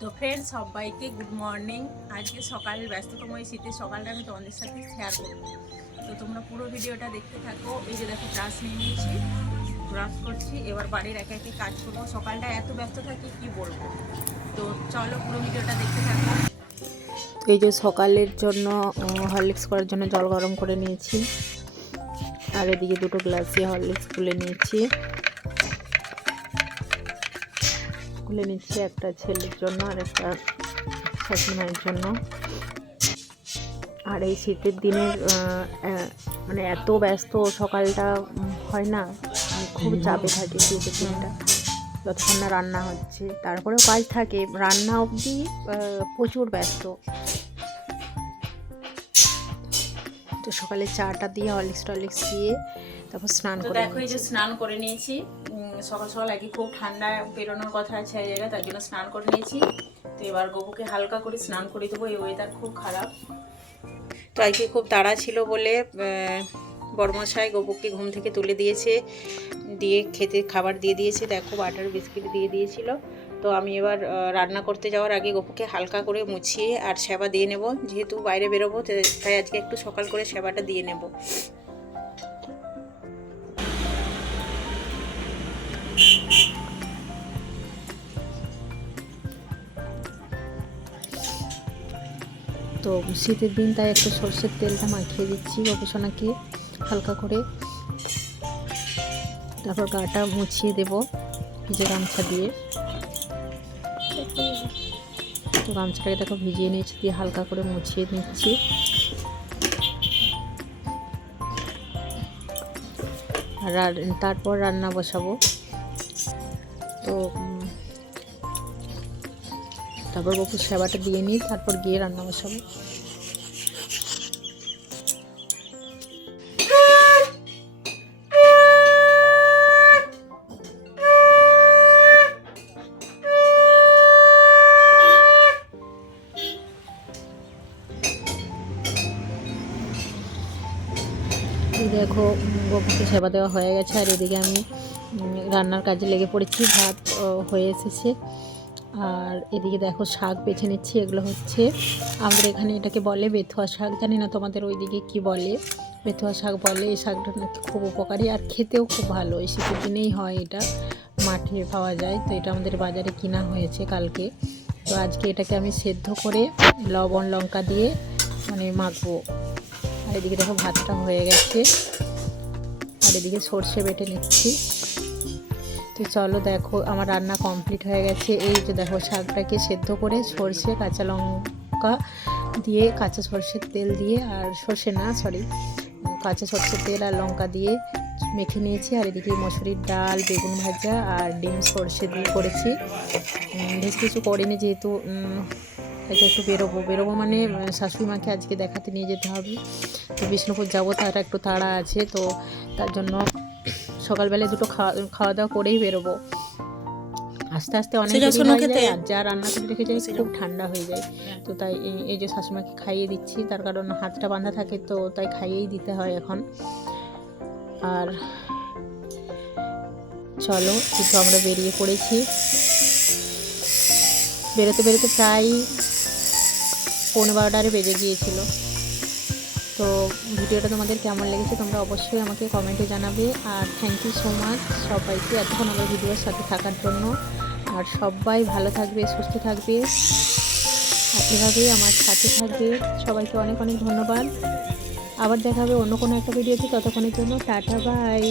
তো ফ্রেন্ড সবাইকে good morning আজকে সকালের ব্যস্ততম এই শীতের সকালটা আমি তোমাদের সাথে শেয়ার করব। তো তোমরা পুরো ভিডিওটা দেখতে থাকো। এই যে দেখো ব্রাশ নিয়ে নিয়েছি ব্রাশ করছি। এবার বাড়ির একে একে কাজ করব। সকালটা এত ব্যস্ত থাকি, কি বলব? তো চলো পুরো ভিডিওটা দেখতে থাকো। এই যে সকালের জন্য হরলিক্স করার জন্য জল গরম করে নিয়েছি। আর এদিকে দুটো গ্লাসে হরলিক্স তুলে নিয়েছি। খুলে নিচ্ছি একটা ছেলের জন্য আর একটা শাশুড়ি মায়ের জন্য। আর এই শীতের দিনের মানে এত ব্যস্ত সকালটা হয় না মানে খুব চাপে থাকে শীতের দিনটা। যতক্ষণ না রান্না হচ্ছে, তারপরেও কাজ থাকে। রান্না অবধি প্রচুর ব্যস্ত। তো সকালে চাটা দিয়ে হরলিক্স টরলিক্স দিয়ে তারপর স্নান করে দেখো এই যে স্নান করে নিয়েছি। সকাল সকাল আগে খুব ঠান্ডা বেরোনোর কথা আছে এই জায়গায় তার জন্য স্নান করে নিয়েছি। তো এবার গোপুকে হালকা করে স্নান করে দেবো এই ওয়েদার খুব খারাপ। তো আজকে খুব তাড়া ছিল বলে আহ, বড়মশাই গোপুকে ঘুম থেকে তুলে দিয়েছে দিয়ে খেতে খাবার দিয়ে দিয়েছে দেখো বাটার বিস্কিট দিয়ে দিয়েছিল। তো আমি এবার রান্না করতে যাওয়ার আগে গোপুকে হালকা করে মুছিয়ে আর সেবা দিয়ে নেব। যেহেতু বাইরে বেরোবো তাই আজকে একটু সকাল করে সেবাটা দিয়ে নেব। তো শীতের দিন, তাই একটু সর্ষের তেলটা মাখিয়ে দিচ্ছি গবেষণাকে হালকা করে। তারপর গাটা মুছিয়ে দেব, ভিজে গামছা দিয়ে। তো গামছাটাকে দেখো ভিজিয়ে নিয়েছি, দিয়ে হালকা করে মুছিয়ে নিচ্ছি। তারপর রান্না বসাবো। তো তারপর বপুর সেবাটা দিয়ে নিই, তারপর গিয়ে রান্না বসাবো। দেখো বকুকে সেবা দেওয়া হয়ে গেছে, আর এদিকে আমি রান্নার কাজে লেগে পড়েছি, ভাত হয়ে এসেছে। আর এদিকে দেখো, শাক বেছে নিচ্ছি, এগুলো হচ্ছে, আমাদের এখানে এটাকে বলে বেথুয়া শাক, জানি না তোমাদের ওইদিকে কি বলে, বেথুয়া শাক বলে, এই শাকটা নাকি খুব উপকারী, আর খেতেও খুব ভালো, এই শীতের দিনেই হয় এটা, মাঠে পাওয়া যায়, তো এটা আমাদের বাজারে কিনা হয়েছে কালকে। তো আজকে এটাকে আমি সেদ্ধ করে লবণ, লঙ্কা দিয়ে মানে মাখবো। আর এদিকে দেখো ভাতটা হয়ে গেছে। আর এদিকে সর্ষে বেটে নিচ্ছি। তো চলো দেখো, আমার রান্না কমপ্লিট হয়ে গেছে। এই যে দেখো শাকটাকে সেদ্ধ করে সর্ষে, কাঁচা লঙ্কা দিয়ে, কাঁচা সর্ষের তেল দিয়ে আর সর্ষে না সরি কাঁচা সর্ষের তেল আর লঙ্কা দিয়ে মেখে নিয়েছি। আর এদিকে মসুরির ডাল, বেগুন ভাজা আর ডিম সর্ষে দিয়ে করেছি। বেশ কিছু করিনি যেহেতু আজকে একটু বেরোবো বেরোবো মানে শাশুড়ি মাকে আজকে দেখাতে নিয়ে যেতে হবে। তো বিষ্ণুপুর যাব তার একটু তাড়া আছে তো তার জন্য সকালবেলায় দুটো খাওয়া খাওয়া দাওয়া করেই বেরোবো। আস্তে আস্তে অনেক হয়ে যা রান্না করে রেখে যায় খুব ঠান্ডা হয়ে যায়। তো তাই এই- এই যে শাশুড়িমাকে খাইয়ে দিচ্ছি তার কারণ হাতটা বাঁধা থাকে তো তাই খাইয়েই দিতে হয় এখন। আর চলো একটু আমরা বেরিয়ে পড়েছি। বেরোতে বেরোতে প্রায় পৌনে বারোটারে বেজে গিয়েছিল। তো ভিডিওটা তোমাদের কেমন লেগেছে তোমরা অবশ্যই আমাকে কমেন্টে জানাবে। আর থ্যাংক ইউ সো মাচ সবাইকে এতক্ষণ আমার ভিডিওর সাথে থাকার জন্য। আর সবাই ভালো থাকবে, সুস্থ থাকবে। এভাবেই আমার সাথে থাকবে। সবাইকে অনেক অনেক ধন্যবাদ। আবার দেখা হবে অন্য কোনো একটা ভিডিওতে ততক্ষণের জন্য টাটা বাই